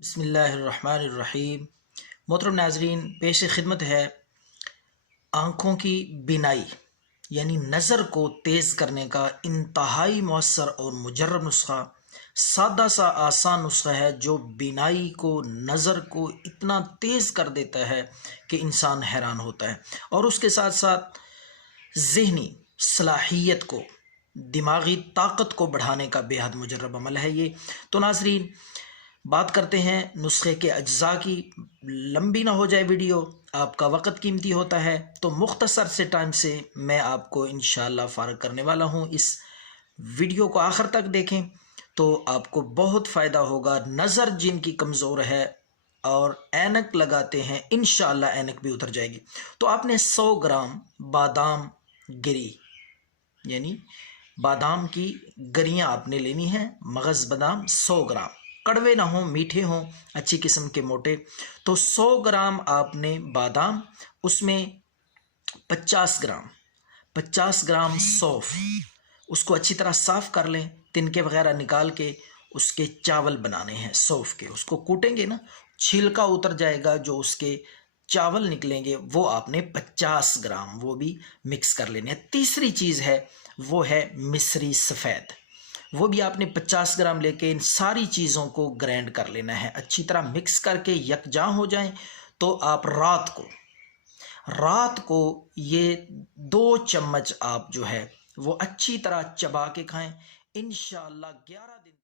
बिस्मिल्लाहिर्रहमानिर्रहीम। मोहतरम नाजरीन, पेश खिदमत है आँखों की बीनाई यानी नज़र को तेज़ करने का इंतहाई मौसर और मुजर्रब नुस्खा। सादा सा आसान नुस्खा है जो बीनाई को, नज़र को इतना तेज़ कर देता है कि इंसान हैरान होता है, और उसके साथ साथ ज़हनी सलाहियत को, दिमागी ताकत को बढ़ाने का बेहद मुजर्रब अमल है ये। तो नाजरीन, बात करते हैं नुस्खे के अज्जा की। लंबी ना हो जाए वीडियो, आपका वक़्त कीमती होता है, तो मुख्तसर से टाइम से मैं आपको इंशाअल्लाह फ़ारग करने वाला हूँ। इस वीडियो को आखिर तक देखें तो आपको बहुत फ़ायदा होगा। नज़र जिनकी कमज़ोर है और ऐनक लगाते हैं, इंशाअल्लाह ऐनक भी उतर जाएगी। तो आपने 100 ग्राम बादाम गिरी यानी बादाम की गरियां आपने लेनी है। मगज़ बादाम 100 ग्राम, कड़वे ना हो, मीठे हों, अच्छी किस्म के मोटे। तो 100 ग्राम आपने बादाम, उसमें 50 ग्राम सौंफ, उसको अच्छी तरह साफ़ कर लें, तिनके वगैरह निकाल के उसके चावल बनाने हैं। सौंफ के उसको कूटेंगे ना, छिलका उतर जाएगा, जो उसके चावल निकलेंगे वो आपने 50 ग्राम वो भी मिक्स कर लेने हैं। तीसरी चीज़ है वो है मिस्री सफ़ेद, वो भी आपने 50 ग्राम लेके इन सारी चीज़ों को ग्राइंड कर लेना है। अच्छी तरह मिक्स करके यकजां हो जाएं तो आप रात को ये 2 चम्मच आप जो है वो अच्छी तरह चबा के खाएं। इंशाअल्लाह 11